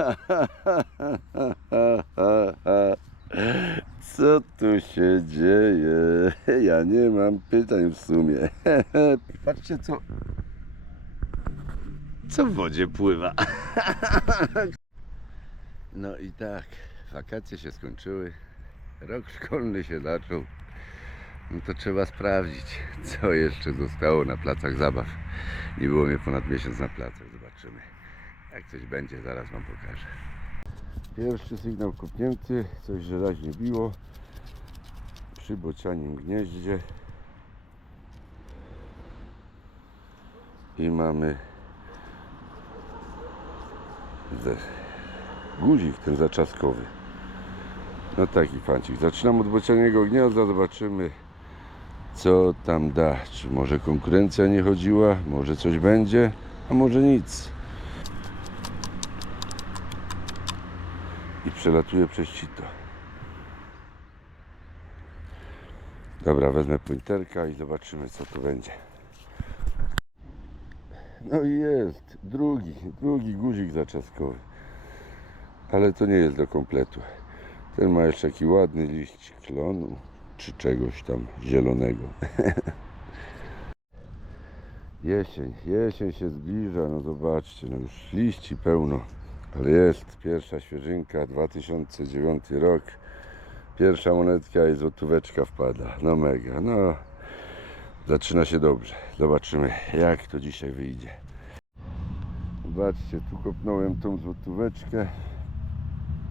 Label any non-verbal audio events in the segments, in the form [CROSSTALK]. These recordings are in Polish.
[LAUGHS] Co tu się dzieje? Ja nie mam pytań w sumie. Patrzcie co. Co w wodzie pływa. No i tak, wakacje się skończyły. Rok szkolny się zaczął. No to trzeba sprawdzić, co jeszcze zostało na placach zabaw. Nie było mnie ponad miesiąc na placach, zobaczymy. Jak coś będzie, zaraz Wam pokażę. Pierwszy sygnał kopnięty, coś żelaźnie biło przy bocianim gnieździe. I mamy guzik ten zaczaskowy. No taki fancik. Zaczynam od bocianiego gniazda, zobaczymy co tam da. Czy może konkurencja nie chodziła, może coś będzie, a może nic. Przelatuje przez sito. Dobra, wezmę pointerka i zobaczymy co tu będzie. No i jest, drugi, drugi guzik zaczaskowy. Ale to nie jest do kompletu. Ten ma jeszcze taki ładny liść klonu, czy czegoś tam zielonego. [LAUGHS] jesień, jesień się zbliża, no zobaczcie, no już liści pełno. Ale jest pierwsza świeżynka, 2009 rok. Pierwsza monetka i złotóweczka wpada. No mega, no. Zaczyna się dobrze. Zobaczymy jak to dzisiaj wyjdzie. Zobaczcie, tu kopnąłem tą złotóweczkę.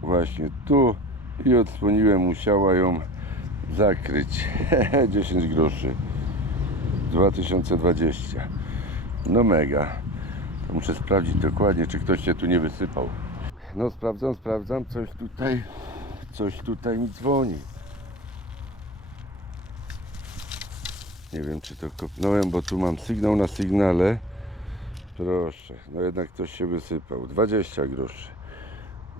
Właśnie tu i odsłoniłem, musiała ją zakryć. [LAUGHS] 10 groszy. 2020. No mega. Muszę sprawdzić dokładnie, czy ktoś się tu nie wysypał. No sprawdzam, sprawdzam, coś tutaj, coś tutaj mi dzwoni. Nie wiem, czy to kopnąłem, bo tu mam sygnał na sygnale. Proszę, no jednak ktoś się wysypał. 20 groszy.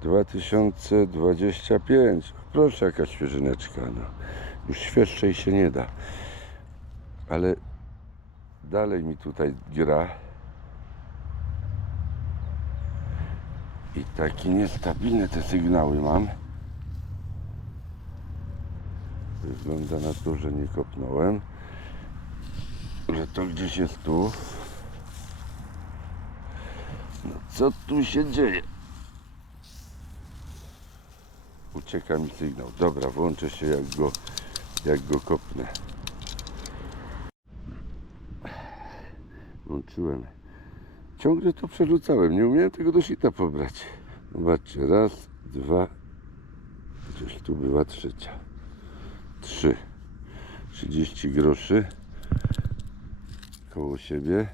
2025. Proszę, jaka świeżyneczka. No. Już świeższej się nie da. Ale dalej mi tutaj gra. I takie niestabilne te sygnały mam. Wygląda na to, że nie kopnąłem. Że to gdzieś jest tu. No co tu się dzieje? Ucieka mi sygnał. Dobra, włączę się jak go, jak go kopnę. Włączyłem. Ciągle to przerzucałem. Nie umiałem tego do sita pobrać. Zobaczcie, raz, dwa. Gdzieś tu była trzecia. Trzy. 30 groszy koło siebie.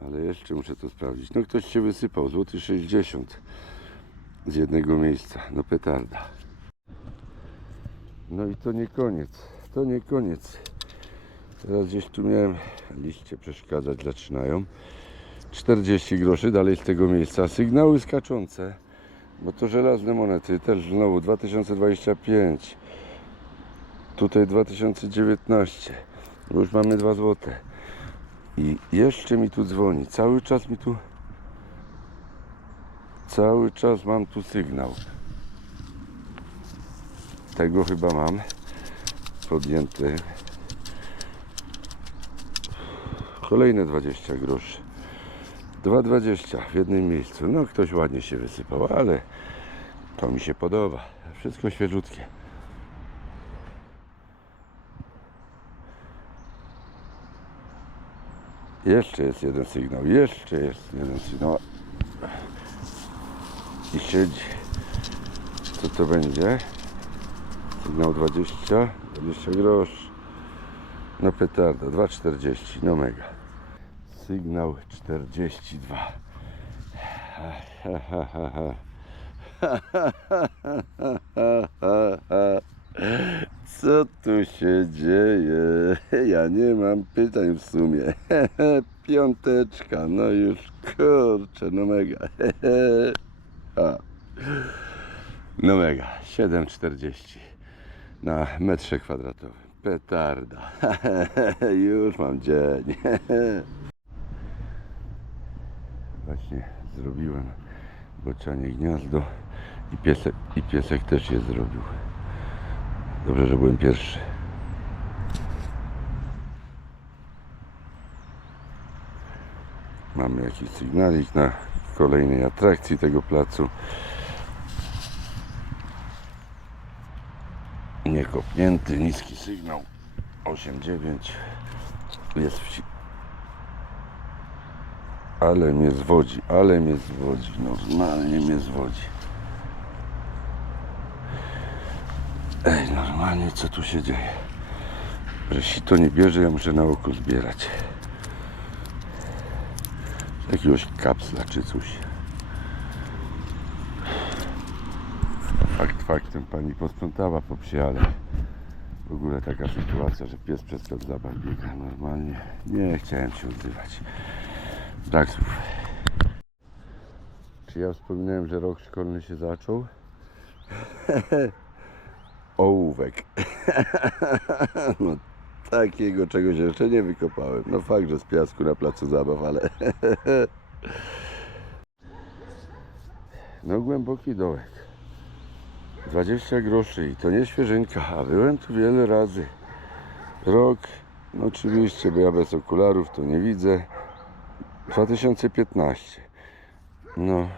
Ale jeszcze muszę to sprawdzić. No ktoś się wysypał. Złoty 60 z jednego miejsca. No petarda. No i to nie koniec. To nie koniec. Teraz gdzieś tu miałem liście przeszkadzać, zaczynają. 40 groszy dalej z tego miejsca. Sygnały skaczące, bo to żelazne monety. Też znowu 2025. Tutaj 2019. Bo już mamy 2 złote. I jeszcze mi tu dzwoni. Cały czas mi tu Cały czas mam tu sygnał. Tego chyba mam podjęty. Kolejne 20 groszy. 2,20 w jednym miejscu. No ktoś ładnie się wysypał, ale to mi się podoba. Wszystko świeżutkie. Jeszcze jest jeden sygnał. Jeszcze jest jeden sygnał i siedzi. Co to będzie? Sygnał 20, 20 grosz. No petarda, 2,40, no mega. Sygnał 42. [LAUGHS] Co tu się dzieje? Ja nie mam pytań w sumie. [LAUGHS] Piąteczka, no już kurczę, no mega. [LAUGHS] No mega, 7,40 na metrze kwadratowym. Petarda. Już mam dzień. Właśnie zrobiłem bocianie gniazdo i piesek, i piesek też je zrobił. Dobrze, że byłem pierwszy. Mamy jakiś sygnalik na kolejnej atrakcji tego placu. Niekopnięty, niski sygnał 8-9 jest wsi... Ale mnie zwodzi, ale mnie zwodzi, normalnie mnie zwodzi. Ej, normalnie co tu się dzieje? Że sito nie bierze, ja muszę na oko zbierać. Jakiegoś kapsla czy coś. Fakt faktem pani posprzątała po psie, ale w ogóle taka sytuacja, że pies przez plac zabaw biega normalnie. Nie chciałem się odzywać. Brak. Czy ja wspominałem, że rok szkolny się zaczął? [LAUGHS] Ołówek. [LAUGHS] no takiego czegoś jeszcze nie wykopałem. No fakt, że z piasku na placu zabaw, ale... [LAUGHS] no głęboki dołek. 20 groszy i to nie świeżynka, a byłem tu wiele razy. Rok, no oczywiście, bo ja bez okularów to nie widzę. 2015. No,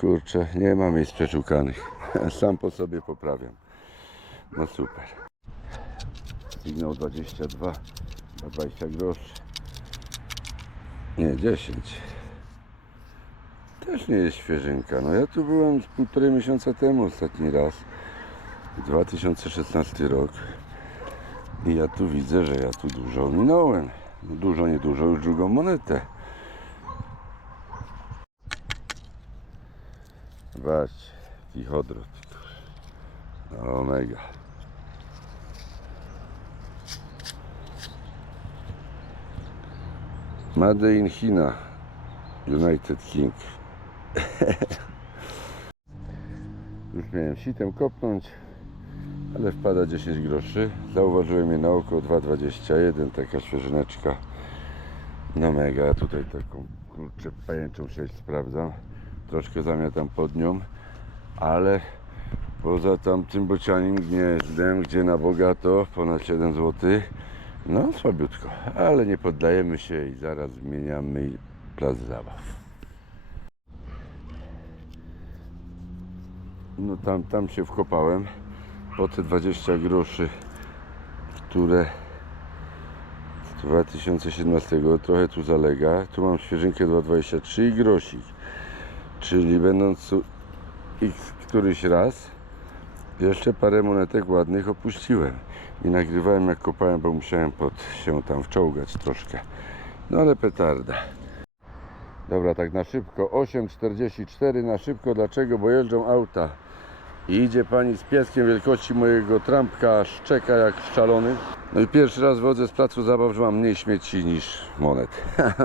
kurczę, nie ma miejsc przeszukanych. [LAUGHS] Sam po sobie poprawiam. No super. Sygnał 22 na 20 groszy. Nie, 10. Też nie jest świeżynka. No ja tu byłem z półtorej miesiąca temu ostatni raz. 2016 rok. I ja tu widzę, że ja tu dużo minąłem. No dużo, nie dużo, już drugą monetę. Zobaczcie, tichodrot. No mega. Made in China. United King. [LAUGHS] Już miałem sitem kopnąć, ale wpada 10 groszy. Zauważyłem je na oko 2,21, taka świeżyneczka. No mega, tutaj taką kurczę pajęczą sieć sprawdzam. Troszkę zamiatam pod nią, ale poza tamtym bocianim gniezdem, gdzie na bogato ponad 7 zł, no słabiutko, ale nie poddajemy się i zaraz zmieniamy plac zabaw. No tam, tam się wkopałem po te 20 groszy, które z 2017 trochę tu zalega. Tu mam świeżynkę 2,23 i grosik. Czyli będąc tu ich któryś raz, jeszcze parę monetek ładnych opuściłem. I nagrywałem jak kopałem, bo musiałem pod się tam wczołgać troszkę. No ale petarda. Dobra, tak na szybko. 8,44 na szybko. Dlaczego? Bo jeżdżą auta. I idzie pani z pieskiem wielkości mojego trampka, szczeka jak szczalony. No i pierwszy raz wodzę z placu zabaw, że mam mniej śmieci niż monet.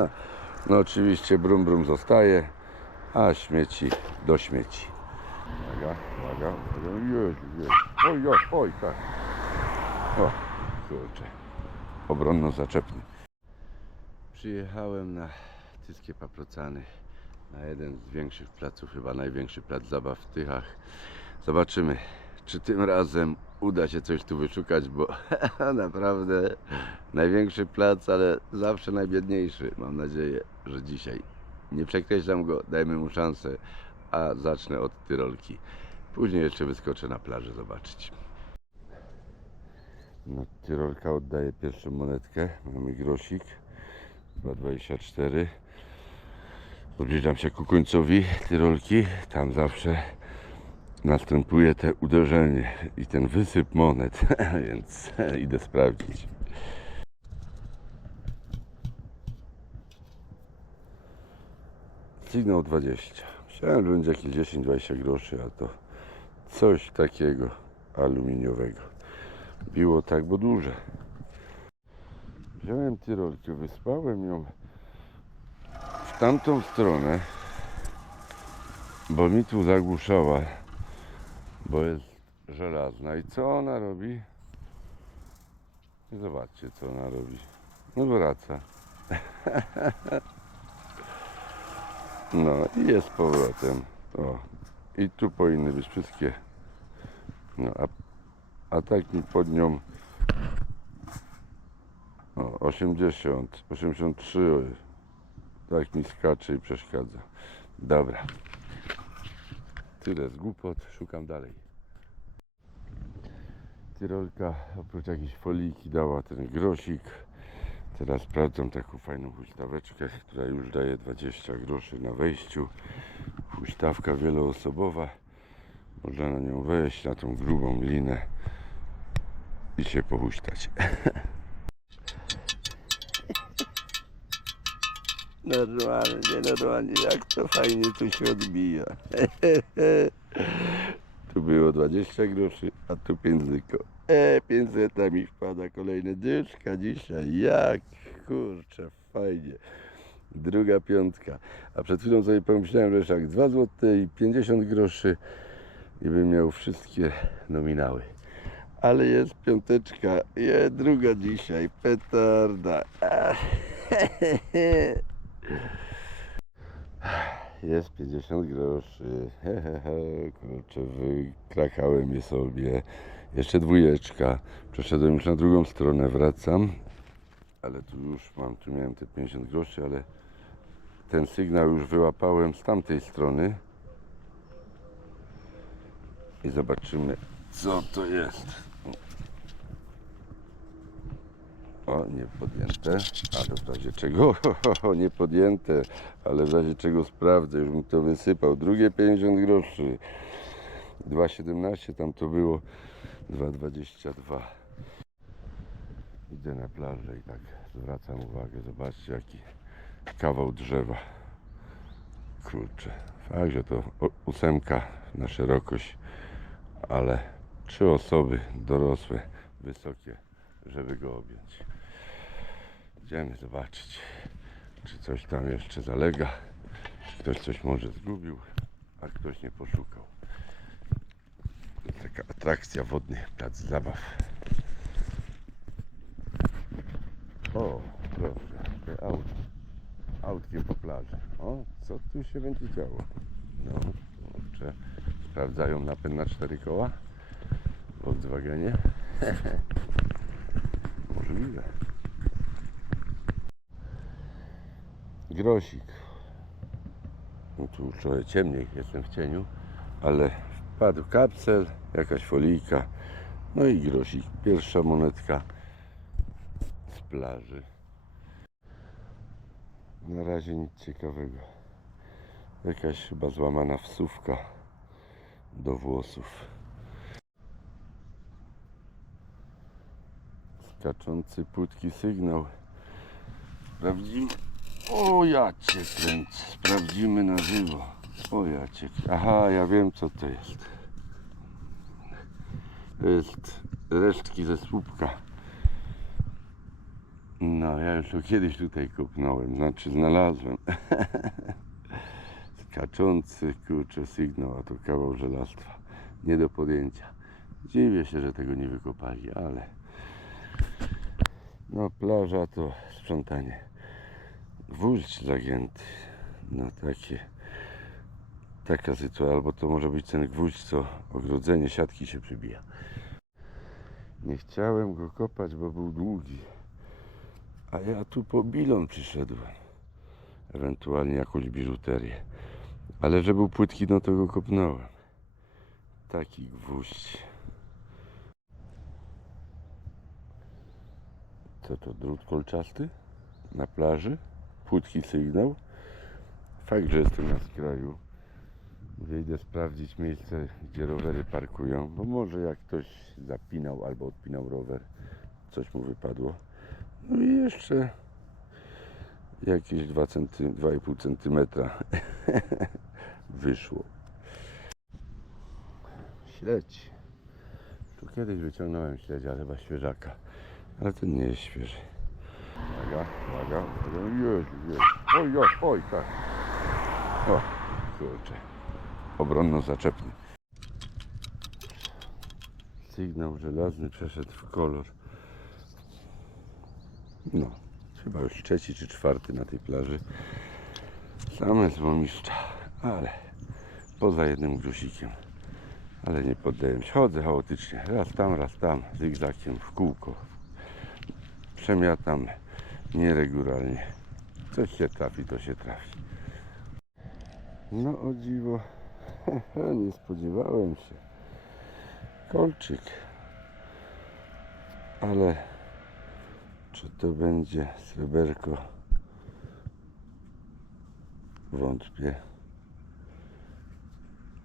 [LAUGHS] no oczywiście brum brum zostaje, a śmieci do śmieci. Uwaga, uwaga, uwaga. Jezu, Jezu. Oj, oj, oj, tak. O, kurczę. Obronno-zaczepny. Przyjechałem na Tyskie Paprocany, na jeden z większych placów, chyba największy plac zabaw w Tychach. Zobaczymy, czy tym razem uda się coś tu wyszukać, bo [LAUGHS] naprawdę największy plac, ale zawsze najbiedniejszy. Mam nadzieję, że dzisiaj nie przekreślam go, dajmy mu szansę, a zacznę od Tyrolki. Później jeszcze wyskoczę na plażę zobaczyć. No, Tyrolka oddaje pierwszą monetkę. Mamy grosik. 2,24. Zbliżam się ku końcowi Tyrolki. Tam zawsze następuje te uderzenie i ten wysyp monet, [LAUGHS] więc idę sprawdzić. Sygnał 20. Myślałem, że będzie jakieś 10-20 groszy, a to coś takiego aluminiowego. Biło tak, bo duże. Wziąłem tyrolkę, wyspałem ją w tamtą stronę, bo mi tu zagłuszała, bo jest żelazna. I co ona robi? Zobaczcie, co ona robi. No wraca. [LAUGHS] No i jest powrotem. O, i tu powinny być wszystkie. No, a, a tak mi pod nią o, 80, 83. o, Tak mi skacze i przeszkadza. Dobra. Tyle z głupot, szukam dalej. Tyrolka oprócz jakiejś foliki dała ten grosik. Teraz sprawdzam taką fajną huśtaweczkę, która już daje 20 groszy na wejściu. Huśtawka wieloosobowa. Można na nią wejść, na tą grubą linę i się pohuśtać. [LAUGHS] Normalnie, normalnie, jak to fajnie tu się odbija. [LAUGHS] Tu było 20 groszy, a tu 5 ziko. E, 500 mi wpada kolejne dyszka dzisiaj. Jak kurczę, fajnie. Druga piątka. A przed chwilą sobie pomyślałem, że jak 2 zł i 50 groszy i bym miał wszystkie nominały. Ale jest piąteczka, je druga dzisiaj, petarda. [LAUGHS] Jest 50 groszy. [LAUGHS] Kurczę, wykrakałem je sobie. Jeszcze dwójeczka. Przeszedłem już na drugą stronę, wracam. Ale tu już mam, tu miałem te 50 groszy, ale ten sygnał już wyłapałem z tamtej strony. I zobaczymy, co to jest. O, nie podjęte, ale w razie czego, [LAUGHS] nie podjęte, ale w razie czego sprawdzę, już bym to wysypał. Drugie 50 groszy, 2,17 tam to było, 2,22. Idę na plażę i tak zwracam uwagę, zobaczcie jaki kawał drzewa. Kurczę, fakt, że to ósemka na szerokość, ale trzy osoby dorosłe, wysokie, żeby go objąć. Idziemy zobaczyć, czy coś tam jeszcze zalega, czy ktoś coś może zgubił, a ktoś nie poszukał. Taka atrakcja wodny, plac zabaw. O, proszę, te aut, autkiem po plaży. O, co tu się będzie działo? No, kurczę, sprawdzają napęd na cztery koła w Volkswagenie. [LAUGHS] Możliwe. Grosik. No tu trochę ciemniej, jestem w cieniu, ale wpadł kapsel, jakaś folijka, no i grosik. Pierwsza monetka z plaży. Na razie nic ciekawego. Jakaś chyba złamana wsówka do włosów. Skaczący płytki sygnał. Sprawdzimy. O ja cię kręcę. Sprawdzimy na żywo. O ja cię. Aha, ja wiem co to jest. To jest resztki ze słupka. No, ja już to kiedyś tutaj kupnąłem, znaczy znalazłem. [LAUGHS] Skaczący, kurczę, sygnał, a to kawał żelastwa. Nie do podjęcia. Dziwię się, że tego nie wykopali, ale... No, plaża to sprzątanie. Gwóźdź zagięty. No, takie... Taka sytuacja, albo to może być ten gwóźdź, co ogrodzenie siatki się przybija. Nie chciałem go kopać, bo był długi. A ja tu po bilon przyszedłem. Ewentualnie jakąś biżuterię. Ale że był płytki, no to go kopnąłem. Taki gwóźdź. Co to, drut kolczasty? Na plaży? Płytki sygnał? Fakt, że jestem na skraju. Wyjdę sprawdzić miejsce, gdzie rowery parkują, bo może jak ktoś zapinał albo odpinał rower, coś mu wypadło. No i jeszcze jakieś 2 centy, 2,5 centymetra [LAUGHS] wyszło. Śledź. Tu kiedyś wyciągnąłem śledzia, ale chyba świeżaka. Ale ten nie jest świeży. Uwaga, uwaga. Jezu, jezu. Oj, oj, oj, tak. O, kurczę. Obronno-zaczepny. Sygnał żelazny przeszedł w kolor. No, chyba już trzeci czy czwarty na tej plaży. Same złomiszcza, ale poza jednym grusikiem. Ale nie poddaję się. Chodzę chaotycznie. Raz tam, raz tam, zygzakiem, w kółko. Przemiatam nieregularnie. Coś się trafi, to się trafi. No o dziwo, [LAUGHS] nie spodziewałem się. Kolczyk. Ale czy to będzie sreberko? Wątpię.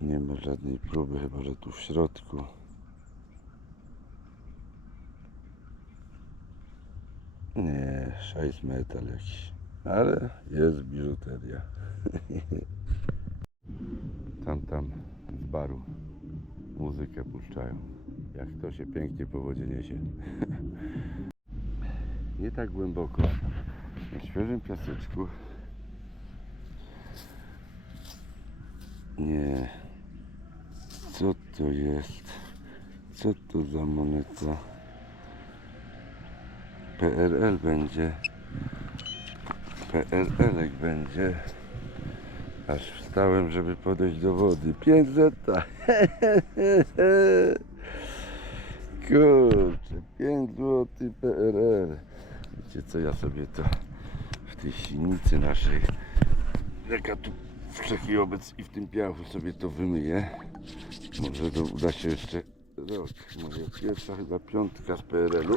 Nie ma żadnej próby, chyba że tu w środku. Nie, szajs metal jakiś. Ale jest biżuteria. [LAUGHS] tam, tam z baru muzykę puszczają. Jak to się pięknie po wodzie niesie. [LAUGHS] Nie tak głęboko. Na świeżym piaseczku. Nie. Co to jest? Co to za moneta? PRL będzie. PRL będzie. Aż wstałem, żeby podejść do wody. 5 zeta. [LAUGHS] Kurczę, 5 zł PRL. Wiecie co, ja sobie to w tej silnicy naszej, jaka tu wszechij obec i w tym piachu sobie to wymyję. Może to uda się jeszcze rok. Moja pierwsza chyba piątka z PRL-u.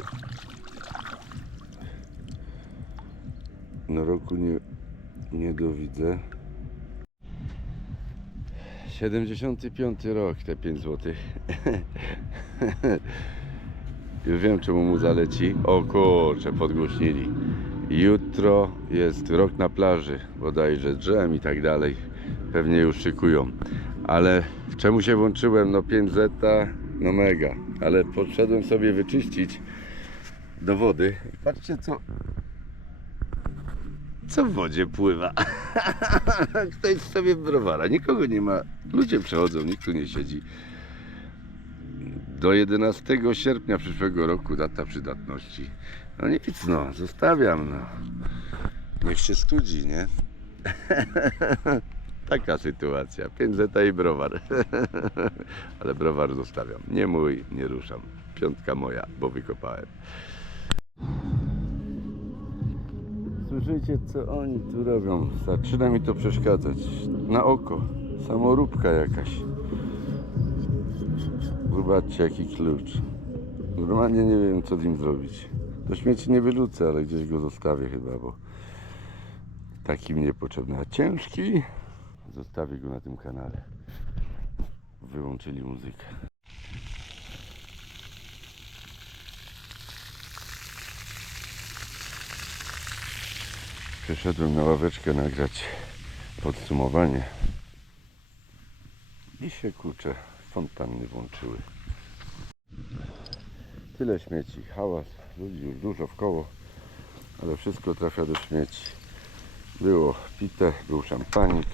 Na roku nie, nie dowidzę. 75 rok, te 5 zł. [LAUGHS] Już wiem czemu mu zaleci. O kurczę, podgłośnili. Jutro jest rok na plaży, bodajże drzem i tak dalej. Pewnie już szykują. Ale czemu się włączyłem? No 5 zeta, no mega. Ale podszedłem sobie wyczyścić do wody. Patrzcie co co w wodzie pływa. [LAUGHS] Ktoś sobie browara. Nikogo nie ma. Ludzie przechodzą, nikt tu nie siedzi. Do 11 sierpnia przyszłego roku data przydatności. No nic no, zostawiam no. Niech się studzi, nie? [LAUGHS] Taka sytuacja. 5 zeta i browar. [LAUGHS] Ale browar zostawiam. Nie mój, nie ruszam. Piątka moja, bo wykopałem. Słyszycie co oni tu robią? Zaczyna mi to przeszkadzać. Na oko. Samoróbka jakaś. Zobaczcie jaki klucz. Normalnie nie wiem co z nim zrobić. Do śmieci nie wyrzucę, ale gdzieś go zostawię chyba, bo taki mi niepotrzebny. A ciężki zostawię go na tym kanale. Wyłączyli muzykę. Przeszedłem na ławeczkę nagrać podsumowanie. I się kurczę, fontanny włączyły. Tyle śmieci, hałas, ludzi już dużo w koło, ale wszystko trafia do śmieci. Było pite, był szampanik.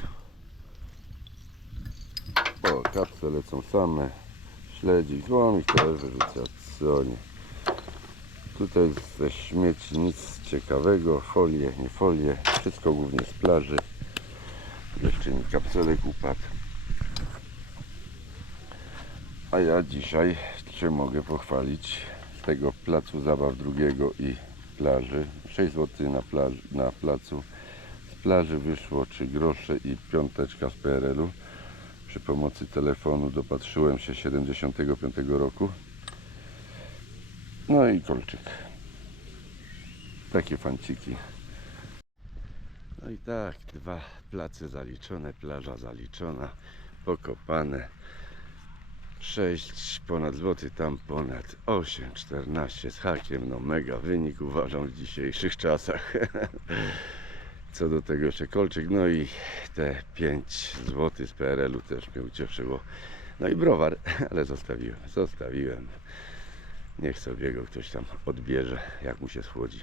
O, kapsle lecą same. Śledzik, złomik to wyrzuca, co oni. Tutaj ze śmieci nic ciekawego, folie, nie folie, wszystko głównie z plaży. Jeszcze mi kapselek upadł. A ja dzisiaj się mogę pochwalić z tego placu zabaw drugiego i plaży. 6 zł na, plaż, na placu. Z plaży wyszło 3 grosze i piąteczka z PRL-u. Przy pomocy telefonu dopatrzyłem się 75 roku. No i kolczyk. Takie fanciki. No i tak, dwa place zaliczone, plaża zaliczona, pokopane. 6 ponad złoty, tam ponad 8, 14 z hakiem, no mega wynik uważam w dzisiejszych czasach. [LAUGHS] Co do tego jeszcze kolczyk, no i te 5 zł z PRL-u też mnie ucieszyło. No i browar, [LAUGHS] ale zostawiłem, zostawiłem. Niech sobie go ktoś tam odbierze, jak mu się schłodzi.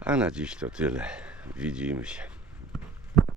A na dziś to tyle. Widzimy się.